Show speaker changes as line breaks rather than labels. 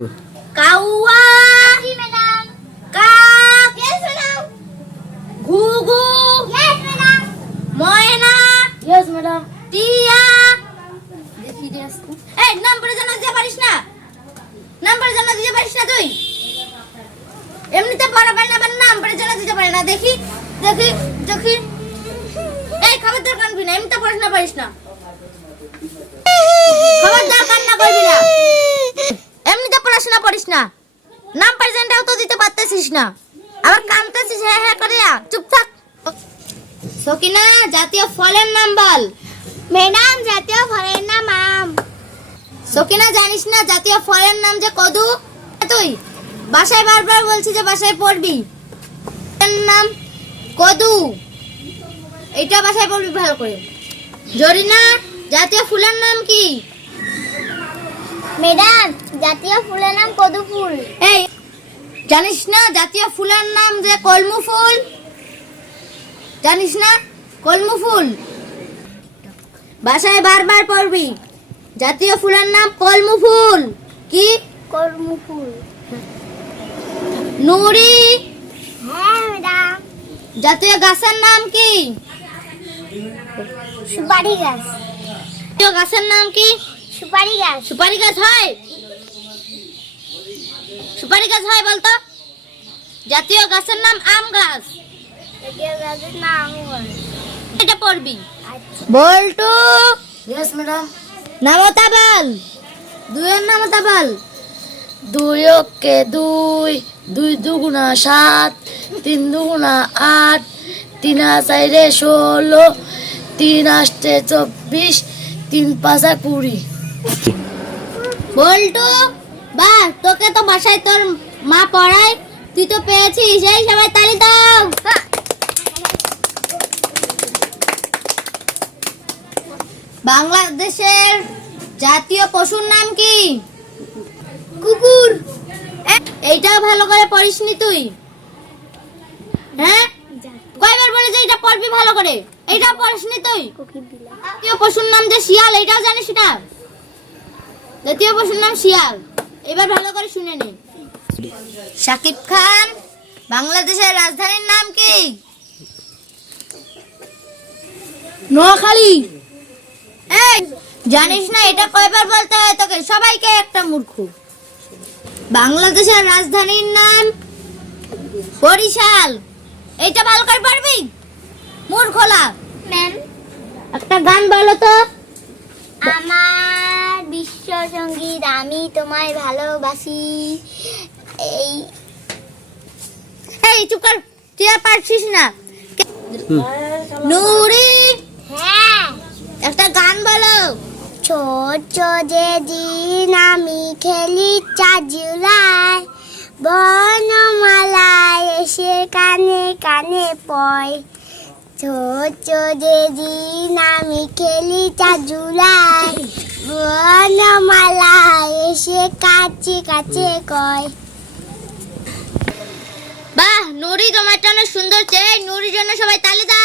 কাউয়া। কাক। ঘুঘু। ময়না।
ইয়েস ম্যাডাম
টিয়া। দেখি রে আজকে। এই নাম্বার জানা দিতে পারিস না। নাম্বার জানা দিতে পারিস না তুই। এমনিতে পড়া পারে না আবার নাম্বার জানা দিতে পারে না। দেখি দেখি দেখি। এই খবরদার কানবি না এমনিতে পড়াশোনা পারিস না। খবরদার কান্না করবি না এমনিতে পড়াশোনা পড়িস না। নাম প্রেজেন্টটাও তো দিতে পারতেছিস না। আবার কানতেছিস হ্যাঁ হ্যাঁ করে চুপ থাক। সকিনা জাতীয় ফলের নাম বল।
ম্যাডাম জাতীয় ফলের নাম আম।
সকিনা জানিস না জাতীয় ফলের নাম যে কদু? তুই বাসায় বারবার বলছি যে বাসায় পড়বি। এর নাম কদু। এটা বাসায় পড়বি ভালো করে। জরিনা জাতীয় ফুলের নাম কি?
ম্যাডাম জাতীয় ফুলের নাম কদু ফুল।
এই জানিস না জাতীয় ফুলের নাম যে কলমু ফুল? জানিস না? কলমু ফুল। বাসায় বারবার পড়বি। জাতীয় ফুলের নাম কলমু ফুল। কি?
কর্মু ফুল।
নুরি
হ্যাঁ
জাতীয় গাছের নাম কি?
সুপারি গাছ।
জাতীয় গাছের নাম কি?
সুপারি গাছ।
সুপারি গাছ হয়? সুপারি গাছ হয় বলতো? জাতীয় গাছের নাম আম গাছ। এটা পড়বি।
আচ্ছা।
বল্টু!
ইয়েস ম্যাডাম
নামতা বল দুইয়ের নামতা বল
দুই ওকে দুই দুই দুগুণা সাত তিন দুগুণা আট তিন চাইরে ষোলো তিন আষ্টে চব্বিশ তিন পাঁচা কুড়ি।
বল্টু বাহ তোকে তো বাসায় তোর মা পড়ায় তুই তো পেয়েছিস এই সবাই তালি দাও। বাংলাদেশের জাতীয় পশুর নাম কি? কুকুর। এইটাও ভালো করে পড়িসনি তুই? হ্যাঁ? কয়বার বলে যে এটা পড়বি ভালো করে? এইটা পড়িসনি তুই? জাতীয় পশুর নাম যে শিয়াল এটাও জানিস না? জাতীয় পশুর নাম শিয়াল। এবার ভালো করে শুনে নে। শাকিব খান বাংলাদেশের রাজধানীর নাম কি?
নোয়াখালী।
এই জানিস না এটা কয়বার বলতে হয় তোকে? সবাইকে একটা মূর্খ। বাংলাদেশের রাজধানীর নাম বরিশাল। এটা ভালো করে পারবি মূর্খলা।
ম্যাম।
একটা গান বলো তো।
আমার সংগীত আমি তোমায় ভালোবাসি। এই
এই চুপ কর তুই আর পারছিস না। নুরি!
হ্যাঁ।
একটা গান বলো।
ছোট যে দিন আমি খেলি চাজুলাই বনমালায় এসে কানে কানে পয়। ছোট যে দিন আমি খেলি চাজুলাই বনমালায় এসে কাছে কাছে কয়
বাহ নুরি তোমার অনেক সুন্দর চেয়ে নুরির জন্য সবাই তালি দাও।